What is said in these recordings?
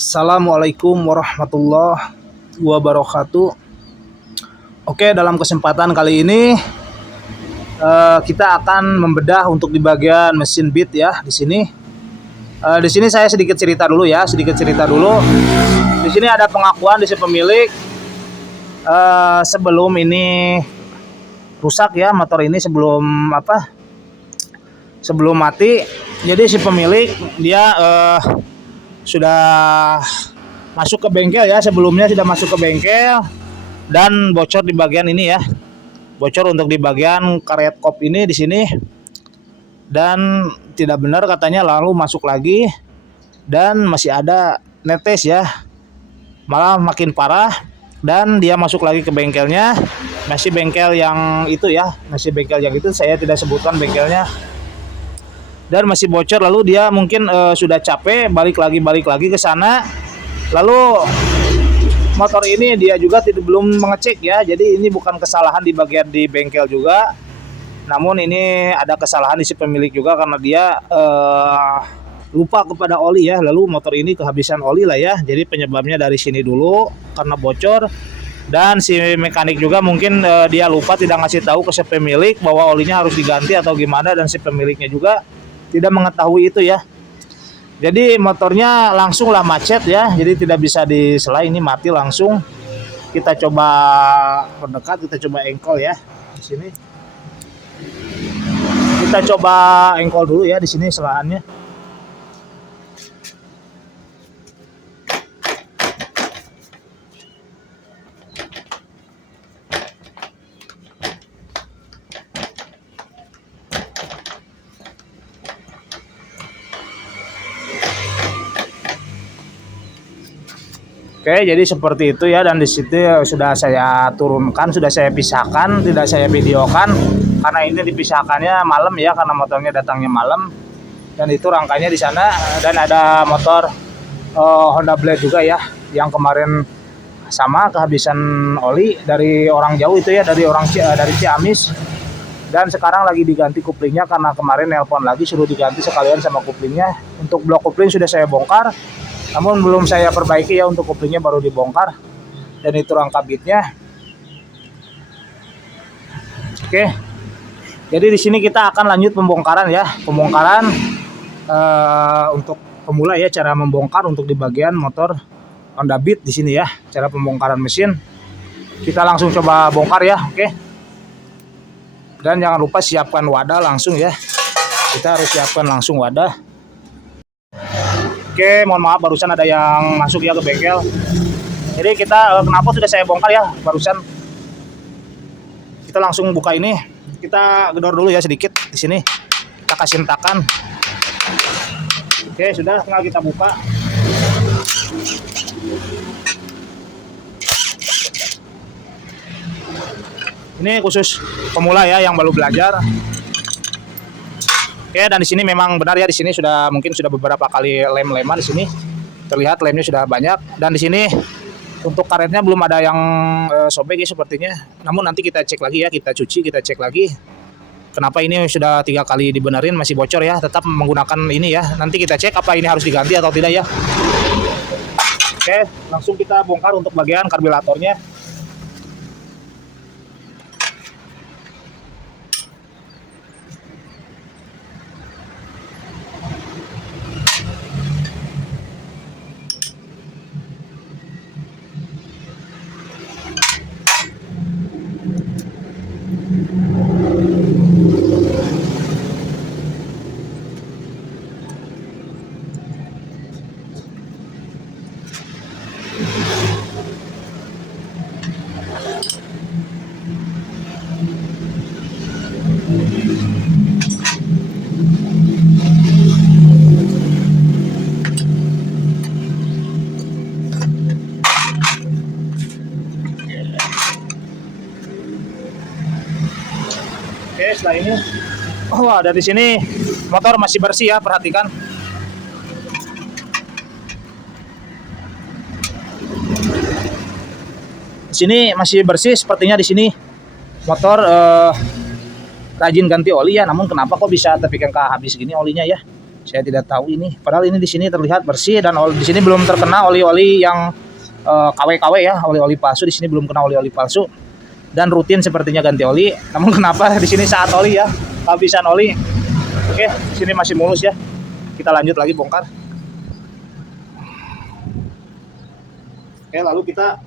Assalamualaikum warahmatullahi wabarakatuh. Oke, dalam kesempatan kali ini kita akan membedah untuk di bagian mesin beat ya di sini. Di sini saya sedikit cerita dulu ya, Di sini ada pengakuan di si pemilik sebelum ini rusak ya motor ini sebelum mati. Jadi si pemilik dia sudah masuk ke bengkel ya, sebelumnya sudah masuk ke bengkel dan bocor di bagian ini ya. Bocor untuk di bagian karet kop ini di sini. Dan tidak benar katanya, lalu masuk lagi dan masih ada netes ya. Malah makin parah dan dia masuk lagi ke bengkelnya. Masih bengkel yang itu ya, saya tidak sebutkan bengkelnya. Dan masih bocor, lalu dia mungkin sudah capek balik lagi ke sana. Lalu motor ini dia juga belum mengecek ya, jadi ini bukan kesalahan di bagian di bengkel juga, namun ini ada kesalahan di si pemilik juga karena dia lupa kepada oli ya. Lalu motor ini kehabisan oli lah ya, jadi penyebabnya dari sini dulu karena bocor. Dan si mekanik juga mungkin dia lupa, tidak ngasih tahu ke si pemilik bahwa olinya harus diganti atau gimana, dan si pemiliknya juga tidak mengetahui itu ya. Jadi motornya langsung lah macet ya, jadi tidak bisa disela, ini mati langsung. Kita coba mendekat, kita coba engkol ya di sini. Kita coba engkol dulu ya di sini selahannya. Oke, jadi seperti itu ya, dan di situ sudah saya turunkan, sudah saya pisahkan, tidak saya videokan karena ini dipisahkannya malam ya, karena motornya datangnya malam. Dan itu rangkanya di sana, dan ada motor Honda Blade juga ya, yang kemarin sama kehabisan oli dari orang jauh itu ya, dari Ciamis. Dan sekarang lagi diganti kuplingnya karena kemarin nelpon lagi suruh diganti sekalian sama kuplingnya. Untuk blok kupling sudah saya bongkar, namun belum saya perbaiki ya, untuk kuplingnya baru dibongkar. Dan itu rangka bitnya. Oke. Jadi di sini kita akan lanjut pembongkaran ya, untuk pemula ya, cara membongkar untuk di bagian motor Honda Beat di sini ya, cara pembongkaran mesin. Kita langsung coba bongkar ya, oke. Dan jangan lupa siapkan wadah langsung ya. Kita harus siapkan langsung wadah. Oke, mohon maaf barusan ada yang masuk ya ke bengkel. Jadi kita kenapa sudah saya bongkar ya barusan. Kita langsung buka ini. Kita gedor dulu ya sedikit di sini. Kita kasih hentakan. Oke, sudah, tinggal kita buka. Ini khusus pemula ya, yang baru belajar. Oke, dan di sini memang benar ya, di sini mungkin sudah beberapa kali lem-leman di sini. Terlihat lemnya sudah banyak, dan di sini untuk karetnya belum ada yang sobek ya sepertinya. Namun nanti kita cek lagi ya, kita cuci, kita cek lagi. Kenapa ini sudah 3 kali dibenerin masih bocor ya, tetap menggunakan ini ya. Nanti kita cek apa ini harus diganti atau tidak ya. Oke, langsung kita bongkar untuk bagian karburatornya. Oke, setelah ini, dari sini motor masih bersih ya, perhatikan. Di sini masih bersih, sepertinya di sini motor rajin ganti oli ya. Namun kenapa kok bisa tapi kan habis gini olinya ya? Saya tidak tahu ini. Padahal ini di sini terlihat bersih dan di sini belum terkena oli-oli yang KW-KW ya, oli-oli palsu. Di sini belum kena oli-oli palsu. Dan rutin sepertinya ganti oli. Namun kenapa di sini saat oli ya, kehabisan oli. Oke, di sini masih mulus ya. Kita lanjut lagi bongkar. Oke, lalu kita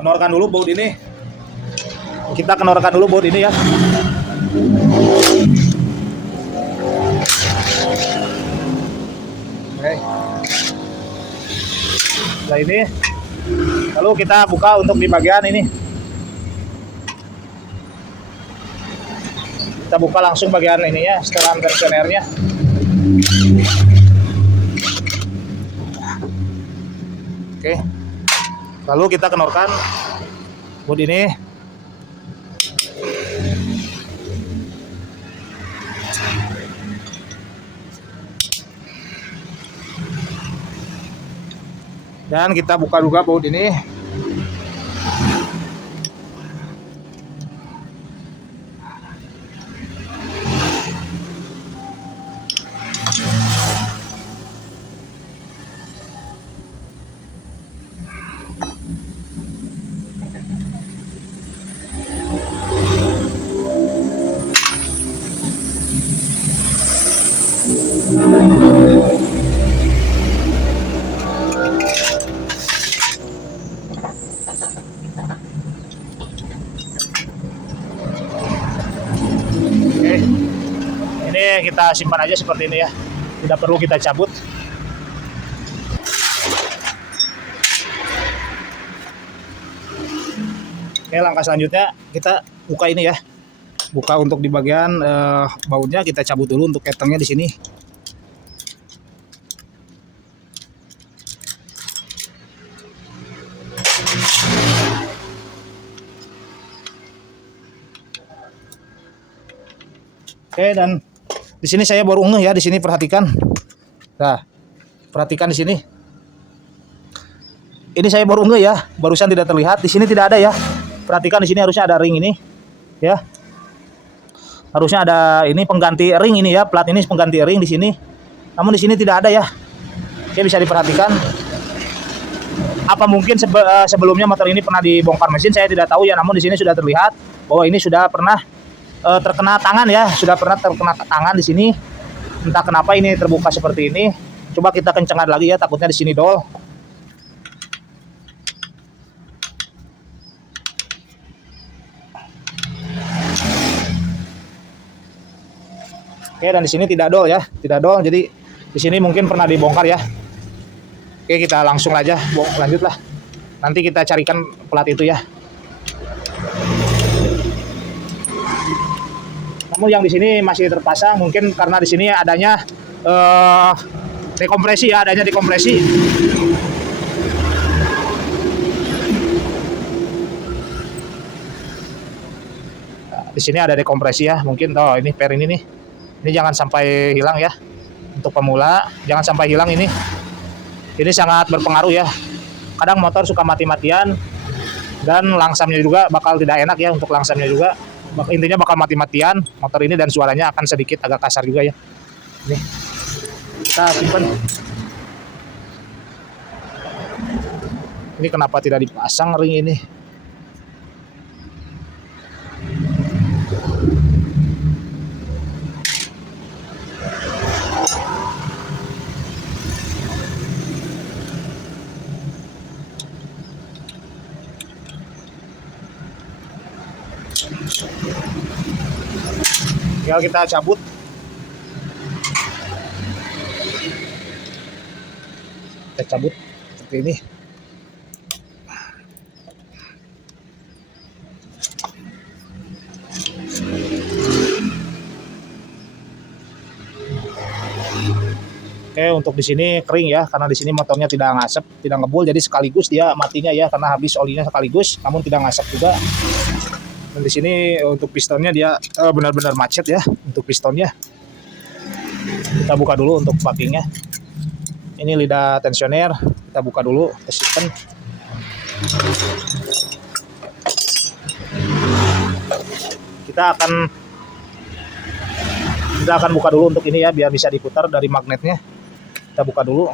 kenorkan dulu baut ini. Kita kenorkan dulu baut ini ya. Oke. Nah ini, lalu kita buka untuk di bagian ini. Kita buka langsung bagian ini ya, setelan tensionernya. Oke. Lalu kita kenorkan baut ini. Dan kita buka juga baut ini. Oke. Ini kita simpan aja seperti ini ya. Tidak perlu kita cabut. Oke, langkah selanjutnya kita buka ini ya. Buka untuk di bagian bautnya, kita cabut dulu untuk ketengnya di sini. Oke, dan di sini saya baru ngeh ya, di sini perhatikan. Nah, perhatikan di sini. Ini saya baru ngeh ya, barusan tidak terlihat. Di sini tidak ada ya. Perhatikan di sini harusnya ada ring ini, ya. Harusnya ada ini pengganti ring ini ya, plat ini pengganti ring di sini. Namun di sini tidak ada ya. Oke, bisa diperhatikan. Apa mungkin sebelumnya motor ini pernah dibongkar mesin? Saya tidak tahu ya. Namun di sini sudah terlihat bahwa ini sudah pernah terkena tangan ya, sudah pernah terkena tangan di sini. Entah kenapa ini terbuka seperti ini. Coba kita kencangkan lagi ya, takutnya di sini dol. Oke, dan di sini tidak dol ya, tidak dol. Jadi di sini mungkin pernah dibongkar ya. Oke, kita langsung aja lanjutlah. Nanti kita carikan plat itu ya. Namun yang di sini masih terpasang, mungkin karena di sini adanya dekompresi ya, adanya dekompresi. Nah, di sini ada dekompresi ya, mungkin ini per ini nih. Ini jangan sampai hilang ya. Untuk pemula, jangan sampai hilang ini. Ini sangat berpengaruh ya. Kadang motor suka mati-matian dan langsamnya juga bakal tidak enak ya, untuk langsamnya juga. Intinya bakal mati-matian motor ini dan suaranya akan sedikit agak kasar juga ya. Ini kita simpan. Ini kenapa tidak dipasang ring ini? Tinggal kita cabut. Kita cabut seperti ini. Oke, untuk di sini kering ya, karena di sini motornya tidak ngasep, tidak ngebul, jadi sekaligus dia matinya ya, karena habis olinya sekaligus, namun tidak ngasep juga. Dan di sini untuk pistonnya dia benar-benar macet ya, untuk pistonnya. Kita buka dulu untuk packingnya. Ini lidah tensioner, kita buka dulu, kita kita akan Kita akan buka dulu untuk ini ya, biar bisa diputar dari magnetnya. Kita buka dulu.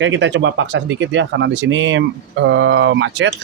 Oke, kita coba paksa sedikit ya, karena di sini macet.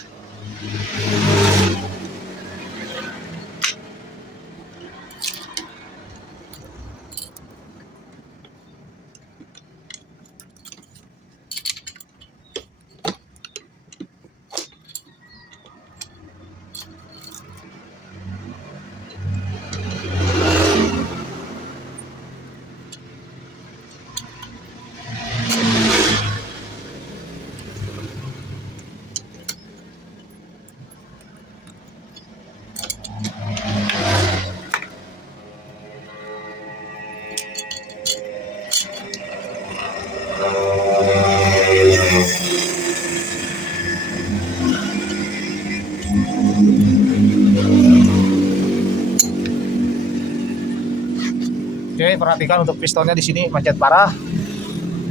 Oke, perhatikan untuk pistonnya di sini macet parah.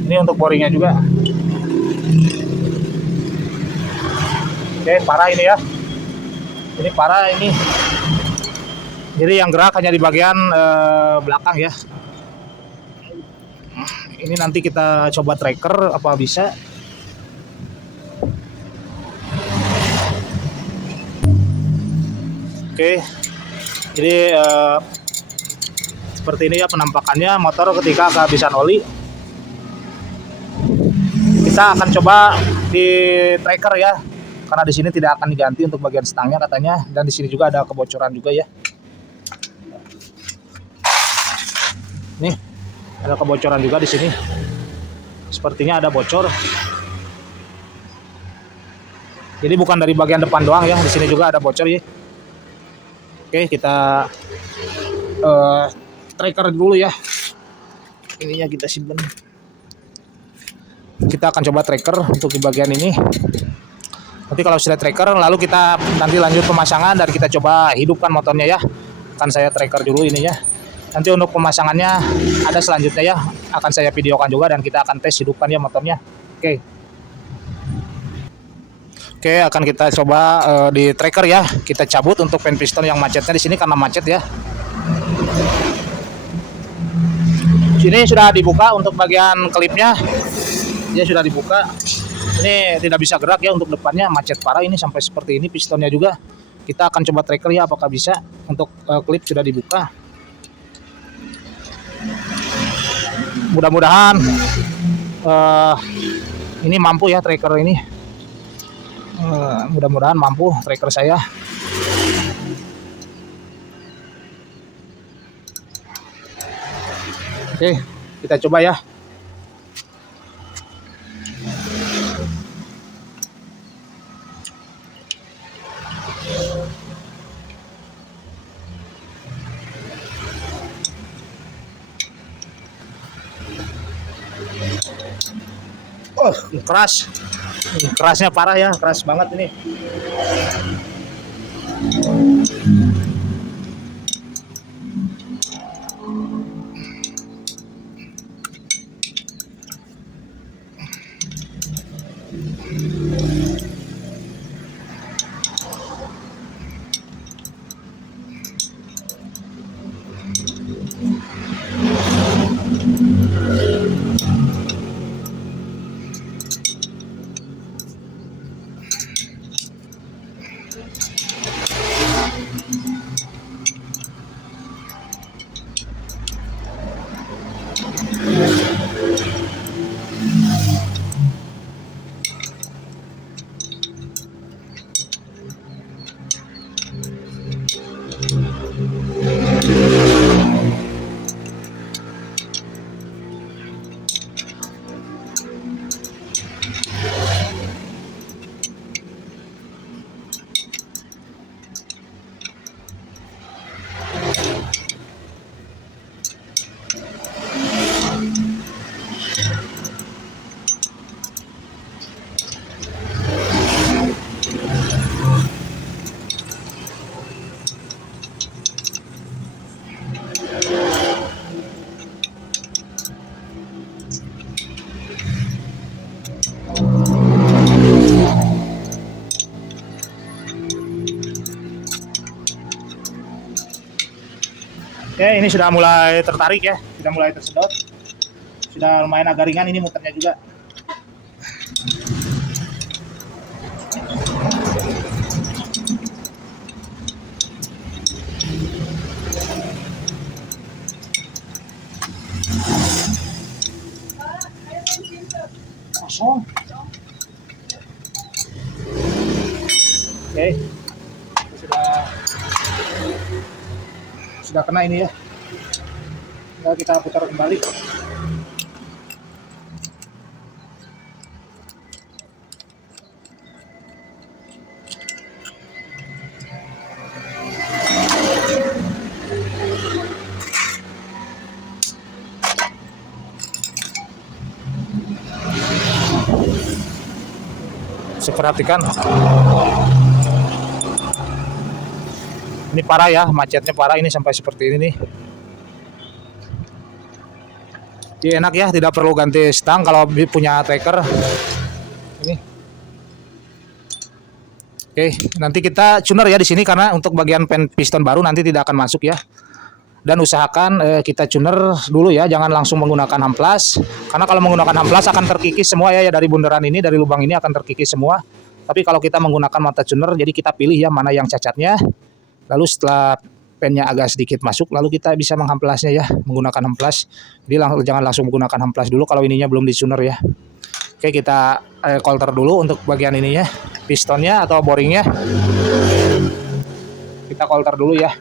Ini untuk boringnya juga. Oke, parah ini ya. Ini parah ini. Jadi yang gerak hanya di bagian belakang ya. Ini nanti kita coba tracker apa bisa. Oke, jadi seperti ini ya penampakannya motor ketika kehabisan oli. Kita akan coba di tracker ya, karena di sini tidak akan diganti untuk bagian stangnya katanya, dan di sini juga ada kebocoran juga ya. Nih, ada kebocoran juga di sini. Sepertinya ada bocor. Jadi bukan dari bagian depan doang ya, di sini juga ada bocor ya. Oke, kita tracker dulu ya. Ininya kita simpan. Kita akan coba tracker untuk di bagian ini. Nanti kalau sudah tracker, lalu kita nanti lanjut pemasangan dan kita coba hidupkan motornya ya. Akan saya tracker dulu ininya. Nanti untuk pemasangannya ada selanjutnya ya, akan saya videokan juga dan kita akan tes hidupkan ya motornya. Oke. Oke, akan kita coba di tracker ya. Kita cabut untuk pen piston yang macetnya di sini karena macet ya. Sini sudah dibuka untuk bagian klipnya. Dia sudah dibuka. Ini tidak bisa gerak ya untuk depannya, macet parah ini sampai seperti ini pistonnya juga. Kita akan coba tracker ya apakah bisa. Untuk klip sudah dibuka. Mudah-mudahan ini mampu ya tracker ini. Mudah-mudahan mampu tracker saya. Oke, kita coba ya. Oh, keras. Kerasnya parah ya, keras banget ini. Oke, ini sudah mulai tertarik ya, sudah mulai tersedot, sudah lumayan agak ringan ini muternya juga. Kosong. Oke, sudah kena ini ya. Tinggal kita putar kembali. Saya perhatikan. Ini parah ya, macetnya parah ini sampai seperti ini nih. Jadi enak ya, tidak perlu ganti stang kalau punya tracker. Ini. Oke, nanti kita tuner ya di sini karena untuk bagian piston baru nanti tidak akan masuk ya. Dan usahakan kita tuner dulu ya, jangan langsung menggunakan amplas. Karena kalau menggunakan amplas akan terkikis semua ya, dari bundaran ini, dari lubang ini akan terkikis semua. Tapi kalau kita menggunakan mata tuner, jadi kita pilih ya mana yang cacatnya. Lalu setelah pennya agak sedikit masuk, lalu kita bisa menghamplasnya ya, menggunakan amplas. Jadi jangan langsung menggunakan amplas dulu kalau ininya belum dituner ya. Oke, kita kolter dulu untuk bagian ininya, pistonnya atau boringnya. Kita kolter dulu ya.